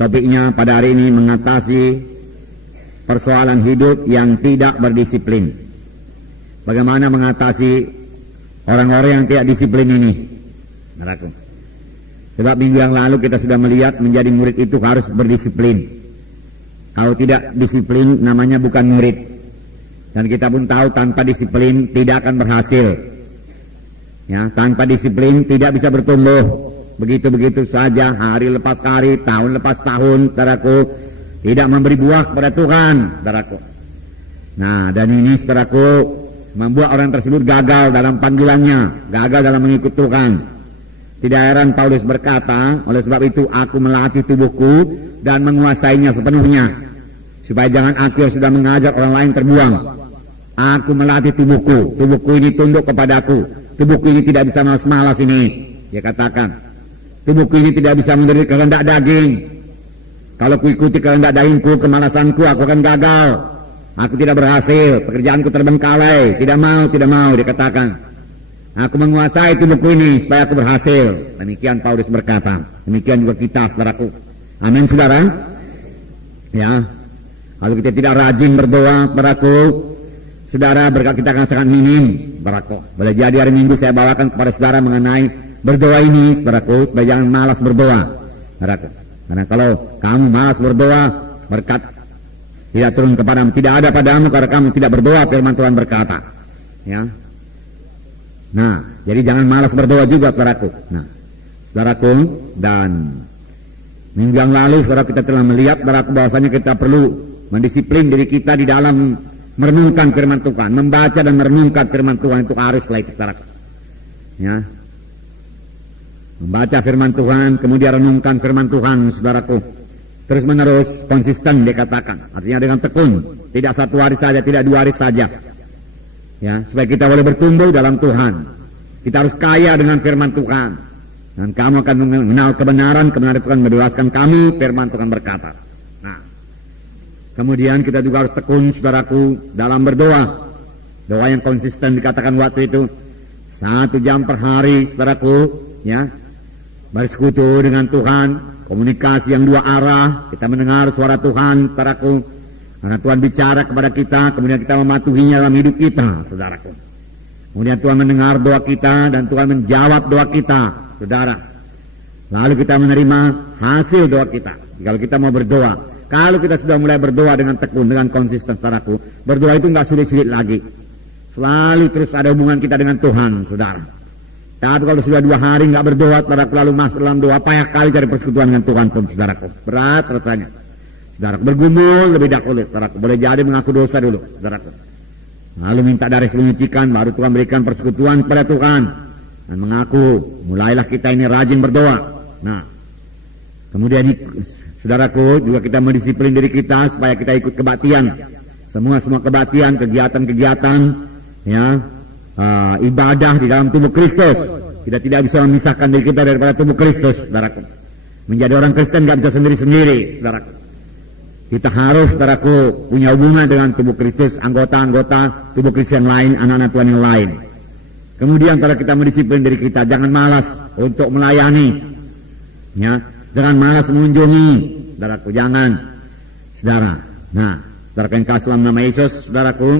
Topiknya pada hari ini mengatasi persoalan hidup yang tidak berdisiplin. Bagaimana mengatasi orang-orang yang tidak disiplin ini? Saudaraku. Sebab minggu yang lalu kita sudah melihat menjadi murid itu harus berdisiplin. Kalau tidak disiplin namanya bukan murid. Dan kita pun tahu tanpa disiplin tidak akan berhasil. Ya, tanpa disiplin tidak bisa bertumbuh. Begitu-begitu saja, hari lepas hari, tahun lepas tahun, saudaraku, tidak memberi buah kepada Tuhan, saudaraku. Nah, dan ini, saudaraku, membuat orang tersebut gagal dalam panggilannya, gagal dalam mengikut Tuhan. Tidak heran Paulus berkata, oleh sebab itu aku melatih tubuhku dan menguasainya sepenuhnya, supaya jangan aku yang sudah mengajar orang lain terbuang. Aku melatih tubuhku, tubuhku ini tunduk kepadaku, tubuhku ini tidak bisa malas-malas ini, dia katakan. Tubuhku ini tidak bisa menderita kehendak daging. Kalau kuikuti kehendak dagingku, kemalasanku, aku akan gagal. Aku tidak berhasil, pekerjaanku terbengkalai. Tidak mau, dia katakan. Aku menguasai tubuhku ini supaya aku berhasil. Demikian Paulus berkata. Demikian juga kita, saudaraku. Amin, saudara. Ya. Kalau kita tidak rajin berdoa, saudaraku, saudara, berkat kita akan sangat minim, saudaraku. Boleh jadi hari Minggu saya bawakan kepada saudara mengenai berdoa ini, saudaraku, supaya jangan malas berdoa, saudaraku. Karena kalau kamu malas berdoa, berkat tidak turun kepadamu, tidak ada padamu karena kamu tidak berdoa, firman Tuhan berkata. Ya. Nah, jadi jangan malas berdoa juga, saudaraku. Nah, saudaraku, dan minggu yang lalu, saudara, kita telah melihat, saudaraku, bahwasanya kita perlu mendisiplin diri kita di dalam merenungkan firman Tuhan, membaca dan merenungkan firman Tuhan itu haruslah itu, saudaraku. Ya. Membaca firman Tuhan, kemudian renungkan firman Tuhan, saudaraku. Terus menerus, konsisten dikatakan. Artinya dengan tekun. Tidak satu hari saja, tidak 2 hari saja. Ya, supaya kita boleh bertumbuh dalam Tuhan. Kita harus kaya dengan firman Tuhan. Dan kamu akan mengenal kebenaran Tuhan membebaskan kami, firman Tuhan berkata. Nah, kemudian kita juga harus tekun, saudaraku, dalam berdoa. Doa yang konsisten dikatakan waktu itu. 1 jam per hari, saudaraku, ya. Bersekutu dengan Tuhan, komunikasi yang 2 arah, kita mendengar suara Tuhan, saudaraku, karena Tuhan bicara kepada kita, kemudian kita mematuhinya dalam hidup kita, saudaraku. Kemudian Tuhan mendengar doa kita dan Tuhan menjawab doa kita, saudara. Lalu kita menerima hasil doa kita. Kalau kita mau berdoa, kalau kita sudah mulai berdoa dengan tekun, dengan konsisten, saudaraku, berdoa itu nggak sulit-sulit lagi. Selalu terus ada hubungan kita dengan Tuhan, saudara. Tapi kalau sudah 2 hari nggak berdoa, saudaraku, lalu masuk dalam doa, payah kali cari persekutuan dengan Tuhan pun, saudaraku. Berat rasanya. Saudaraku, bergumul lebih dahulu, saudaraku. Boleh jadi mengaku dosa dulu, saudaraku. Lalu minta darah menyucikan, baru Tuhan berikan persekutuan kepada Tuhan. Dan mengaku, mulailah kita ini rajin berdoa. Nah, kemudian saudaraku, juga kita mendisiplin diri kita supaya kita ikut kebaktian. Semua kebaktian, kegiatan-kegiatan, ya, ibadah di dalam tubuh Kristus. Kita tidak bisa memisahkan diri kita daripada tubuh Kristus, saudaraku. Menjadi orang Kristen gak bisa sendiri-sendiri, saudaraku. Kita harus, saudaraku, punya hubungan dengan tubuh Kristus, anggota-anggota tubuh Kristus yang lain, anak-anak Tuhan yang lain. Kemudian kalau kita mendisiplin diri kita, jangan malas untuk melayani, ya, jangan malas mengunjungi, saudaraku, jangan, saudara. Nah, saudara yang kasih dalam nama Yesus, saudaraku,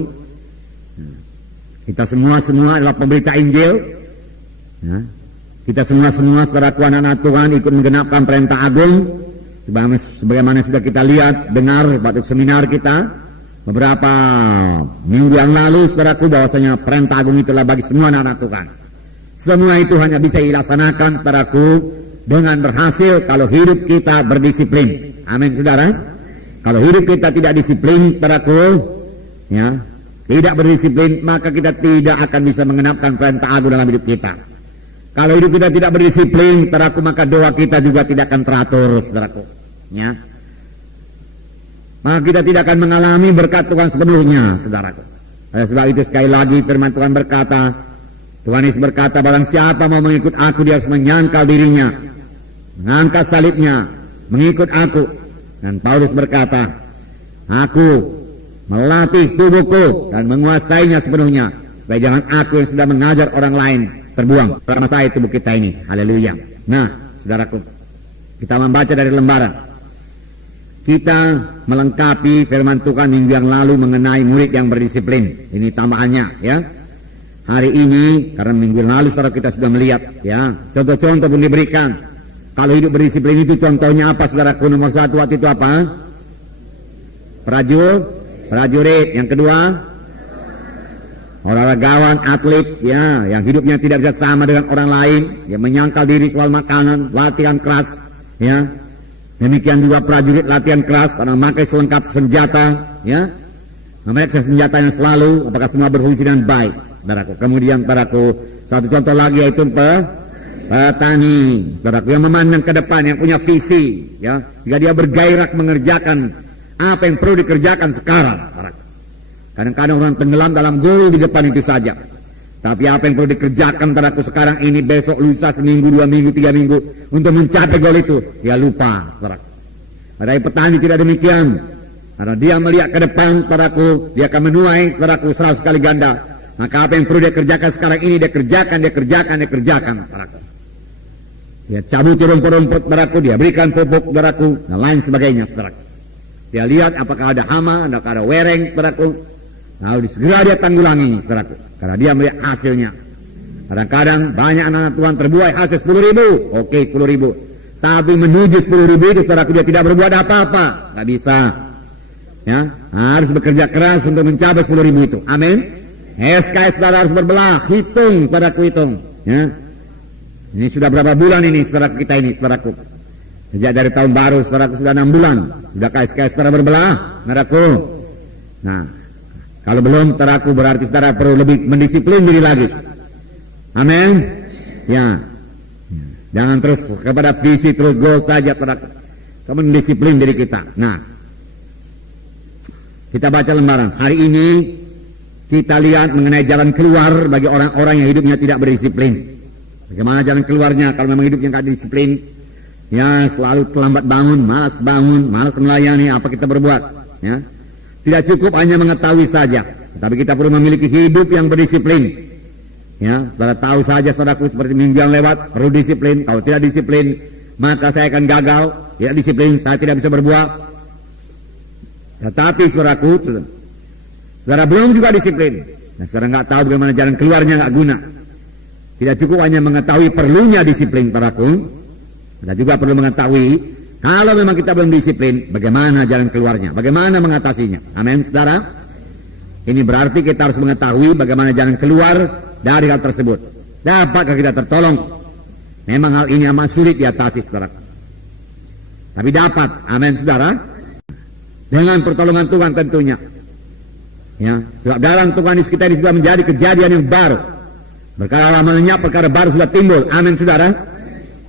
kita semua adalah pemberita Injil, ya. Kita semua saudaraku, anak-anak Tuhan, ikut menggenapkan perintah agung. Sebagaimana sudah kita lihat, dengar pada seminar kita beberapa minggu yang lalu, saudaraku, bahwasanya perintah agung itulah bagi semua anak-anak Tuhan. Semua itu hanya bisa dilaksanakan, saudaraku, dengan berhasil kalau hidup kita berdisiplin. Amin, saudara. Kalau hidup kita tidak disiplin, saudaraku, ya, tidak berdisiplin, maka kita tidak akan bisa mengenapkan perintah agung dalam hidup kita. Kalau hidup kita tidak berdisiplin, saudaraku, maka doa kita juga tidak akan teratur, saudaraku. Ya. Maka kita tidak akan mengalami berkat Tuhan sepenuhnya, saudaraku. Oleh sebab itu sekali lagi firman Tuhan berkata, Tuhan Yesus berkata, barang siapa mau mengikut aku, dia harus menyangkal dirinya, mengangkat salibnya, mengikut aku. Dan Paulus berkata, aku melatih tubuhku dan menguasainya sepenuhnya, supaya jangan aku yang sudah mengajar orang lain terbuang. Pertama saya tubuh kita ini. Haleluya. Nah, saudaraku, kita membaca dari lembaran. kita melengkapi firman Tuhan minggu yang lalu mengenai murid yang berdisiplin. Ini tambahannya ya. Hari ini karena minggu yang lalu saudara kita sudah melihat ya, contoh-contoh pun diberikan. Kalau hidup berdisiplin itu contohnya apa saudaraku? Nomor satu waktu itu apa? Prajurit. Yang kedua, olahragawan, atlet ya, yang hidupnya tidak bisa sama dengan orang lain, ya, menyangkal diri soal makanan, latihan keras ya. Demikian juga prajurit latihan keras karena memakai selengkap senjata ya. Memeriksa senjatanya selalu apakah semua berfungsi dengan baik, saudaraku. Kemudian saudaraku, satu contoh lagi yaitu petani, saudaraku, yang memandang ke depan, yang punya visi ya. Jika dia bergairah mengerjakan apa yang perlu dikerjakan sekarang, saudaraku. Kadang-kadang orang tenggelam dalam gol di depan itu saja. Tapi apa yang perlu dikerjakan saudaraku sekarang ini, besok, lusa, seminggu, 2 minggu, 3 minggu untuk mencapai gol itu, dia lupa, saudaraku. Ada petani tidak demikian. Karena dia melihat ke depan, saudaraku, dia akan menuai, saudaraku, 100 kali ganda. Maka apa yang perlu dia kerjakan sekarang ini, dia kerjakan, saudaraku. Dia cabut rumput-rumput, saudaraku, dia berikan pupuk, saudaraku, dan lain sebagainya, saudaraku. Dia lihat apakah ada hama, apakah ada wereng, saudaraku. Lalu segera dia tanggulangi, saudaraku, karena dia melihat hasilnya. Kadang-kadang banyak anak Tuhan terbuai hasil 10.000, oke 10.000. Tapi menuju 10.000 itu, saudaraku, dia tidak berbuat apa-apa, nggak bisa. Ya, harus bekerja keras untuk mencapai 10.000 itu. Amin. SKS saudara harus berbelah, hitung, saudaraku, hitung. Ya, ini sudah berapa bulan ini, saudaraku, kita ini, saudaraku. Sejak dari tahun baru, saudaraku, sudah 6 bulan. Sudah SKS saudara berbelah, saudaraku. Nah, kalau belum, saudaraku, berarti saudara perlu lebih mendisiplin diri lagi. Amin. Ya. Jangan terus kepada visi, terus goal saja, saudaraku. Kamu mendisiplin diri kita. Nah, kita baca lembaran. Hari ini kita lihat mengenai jalan keluar bagi orang-orang yang hidupnya tidak berdisiplin. Bagaimana jalan keluarnya kalau memang hidupnya tidak disiplin? Ya, selalu terlambat bangun, malas melayani, apa kita berbuat? Ya. Tidak cukup hanya mengetahui saja, tapi kita perlu memiliki hidup yang berdisiplin. Ya, saudara tahu saja, saudaraku, seperti minggu yang lewat, perlu disiplin. Kalau tidak disiplin, maka saya akan gagal. Tidak disiplin, saya tidak bisa berbuat. Tetapi saudaraku, saudara belum juga disiplin. Nah, saudara nggak tahu bagaimana jalan keluarnya, nggak guna. Tidak cukup hanya mengetahui perlunya disiplin, saudaraku. Kita juga perlu mengetahui kalau memang kita belum disiplin, bagaimana jalan keluarnya, bagaimana mengatasinya. Amin, saudara. Ini berarti kita harus mengetahui bagaimana jalan keluar dari hal tersebut. Dapatkah kita tertolong? Memang hal ini amat sulit diatasi, saudara. Tapi dapat, amin, saudara. Dengan pertolongan Tuhan tentunya. Ya, sebab dalam Tuhan kita ini sudah menjadi kejadian yang baru. Perkara lamanya perkara baru sudah timbul. Amin, saudara.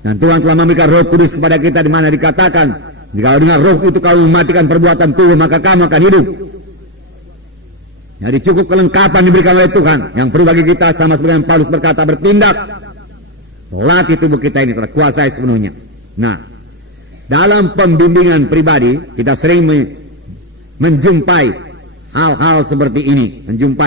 Dan Tuhan telah memberikan Roh Kudus kepada kita, di mana dikatakan, jika dengan Roh itu kamu mematikan perbuatan tubuh, maka kamu akan hidup. Jadi cukup kelengkapan diberikan oleh Tuhan. Yang perlu bagi kita, sama seperti Paulus berkata, bertindak. Latih tubuh kita ini terkuasai sepenuhnya. Nah, dalam pembimbingan pribadi kita sering menjumpai hal-hal seperti ini, jumpa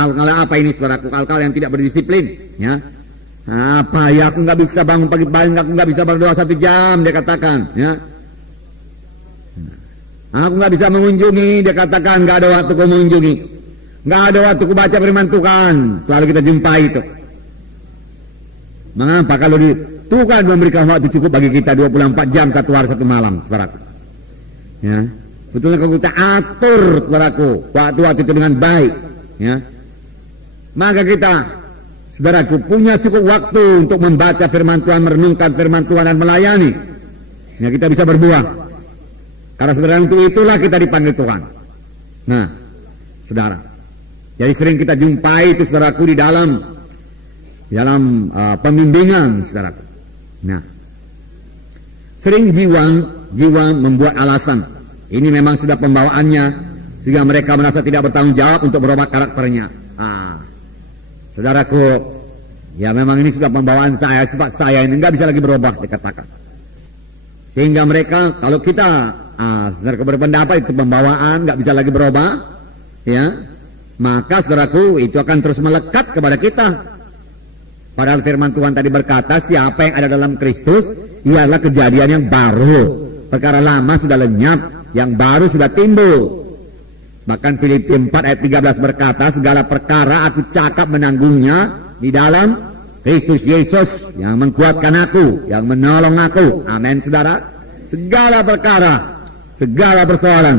hal-hal apa ini, saudaraku, hal-hal yang tidak berdisiplin, ya. Apa ya, aku nggak bisa bangun pagi-pagi, aku nggak bisa berdoa 1 jam, dia katakan, ya. Aku nggak bisa mengunjungi, dia katakan, nggak ada waktu ku mengunjungi, nggak ada waktu ku baca firman Tuhan. Selalu kita jumpai itu. Mengapa? Kalau Tuhan memberikan waktu cukup bagi kita 24 jam, 1 hari 1 malam, saudaraku. Ya, betulnya kalau kita atur, saudaraku, waktu-waktu itu dengan baik, ya, maka kita, saudaraku, punya cukup waktu untuk membaca firman Tuhan, merenungkan firman Tuhan, dan melayani. Ya, kita bisa berbuah. Karena sebenarnya untuk itulah kita dipanggil Tuhan. Nah, saudara, jadi sering kita jumpai itu, saudaraku, di dalam pembimbingan, saudaraku. Nah, sering jiwa membuat alasan. Ini memang sudah pembawaannya, sehingga mereka merasa tidak bertanggung jawab untuk berubah karakternya. Saudaraku, ya memang ini sudah pembawaan saya, sifat saya ini nggak bisa lagi berubah, dikatakan. Sehingga mereka, kalau kita saudaraku berpendapat itu pembawaan nggak bisa lagi berubah, ya, maka saudaraku itu akan terus melekat kepada kita. Padahal firman Tuhan tadi berkata, siapa yang ada dalam Kristus, ialah kejadian yang baru. Perkara lama sudah lenyap, yang baru sudah timbul. Bahkan Filipi 4 ayat 13 berkata, segala perkara aku cakap menanggungnya di dalam Kristus Yesus yang menguatkan aku, yang menolong aku. Amin, saudara. Segala perkara, segala persoalan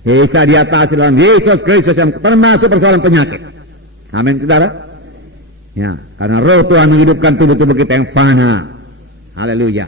bisa diatasi dalam Yesus Kristus, yang termasuk persoalan penyakit. Amin, saudara. Ya, karena roh Tuhan menghidupkan tubuh-tubuh kita yang fana. Haleluya.